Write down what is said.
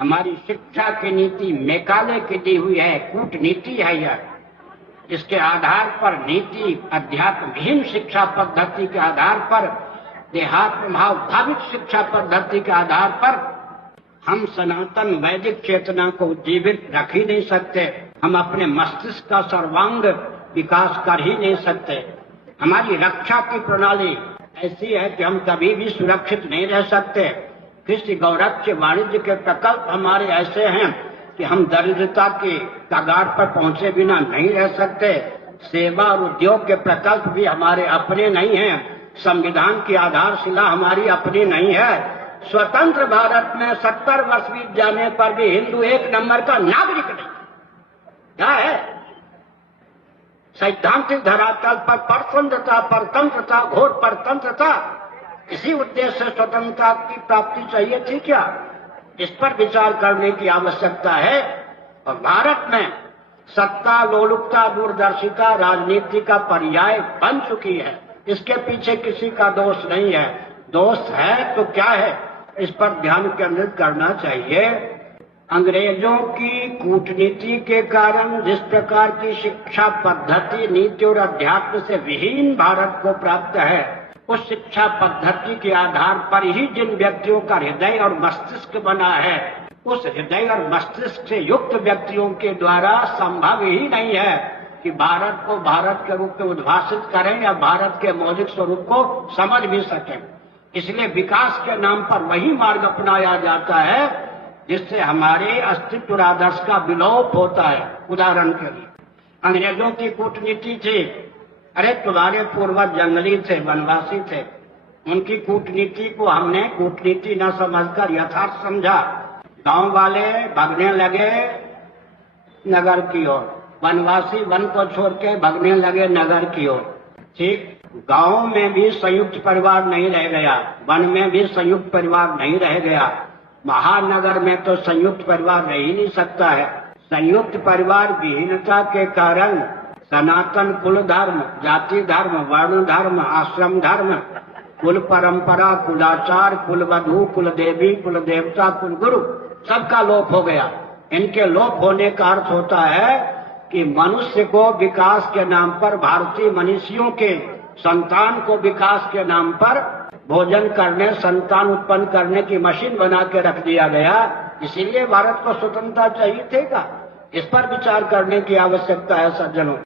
हमारी शिक्षा की नीति मेकाले की दी हुई है, कूटनीति है यह। इसके आधार पर नीति अध्यात्महीन शिक्षा पद्धति के आधार पर, देहात्म भाव भाविक शिक्षा पद्धति के आधार पर हम सनातन वैदिक चेतना को जीवित रख ही नहीं सकते। हम अपने मस्तिष्क का सर्वांग विकास कर ही नहीं सकते। हमारी रक्षा की प्रणाली ऐसी है कि हम कभी भी सुरक्षित नहीं रह सकते। कृषि गौरक्ष वाणिज्य के प्रकल्प हमारे ऐसे हैं कि हम दरिद्रता के कगार पर पहुंचे बिना नहीं रह सकते। सेवा और उद्योग के प्रकल्प भी हमारे अपने नहीं हैं। संविधान की आधारशिला हमारी अपनी नहीं है। स्वतंत्र भारत में 70 वर्ष बीत जाने पर भी हिंदू एक नंबर का नागरिक नहीं। क्या है? सैद्धांतिक धरातल पर परतंत्रता, परतंत्रता, घोर परतंत्रता। इसी उद्देश्य से स्वतंत्रता की प्राप्ति चाहिए थी क्या? इस पर विचार करने की आवश्यकता है। और भारत में सत्ता, लोलुपता, दूरदर्शिता राजनीति का पर्याय बन चुकी है। इसके पीछे किसी का दोष नहीं है। दोष है तो क्या है, इस पर ध्यान केंद्रित करना चाहिए। अंग्रेजों की कूटनीति के कारण जिस प्रकार की शिक्षा पद्धति, नीति और अध्यात्म से विहीन भारत को प्राप्त है, उस शिक्षा पद्धति के आधार पर ही जिन व्यक्तियों का हृदय और मस्तिष्क बना है, उस हृदय और मस्तिष्क से युक्त व्यक्तियों के द्वारा संभव ही नहीं है कि भारत को भारत के रूप में उद्भाषित करें या भारत के मौलिक स्वरूप को समझ भी सकें। इसलिए विकास के नाम पर वही मार्ग अपनाया जाता है जिससे हमारे अस्तित्व और आदर्श का विलोप होता है। उदाहरण के लिए अंग्रेजों की कूटनीति थी, अरे तुम्हारे पूर्वज जंगली थे, वनवासी थे। उनकी कूटनीति को हमने कूटनीति न समझकर यथार्थ समझा। गांव वाले भागने लगे नगर की ओर, वनवासी वन को छोड़ के भागने लगे नगर की ओर। ठीक, गांव में भी संयुक्त परिवार नहीं रह गया, वन में भी संयुक्त परिवार नहीं रह गया, महानगर में तो संयुक्त परिवार रह ही नहीं सकता है। संयुक्त परिवार विहीनता के कारण सनातन कुल धर्म, जाति धर्म, वर्ण धर्म, आश्रम धर्म, कुल परंपरा, कुलाचार, कुल वधु, कुल देवी, कुल देवता, कुल गुरु सबका लोप हो गया। इनके लोप होने का अर्थ होता है कि मनुष्य को विकास के नाम पर, भारतीय मनुष्यों के संतान को विकास के नाम पर भोजन करने, संतान उत्पन्न करने की मशीन बना के रख दिया गया। इसीलिए भारत को स्वतंत्रता चाहिए थी क्या? इस पर विचार करने की आवश्यकता है सज्जनों।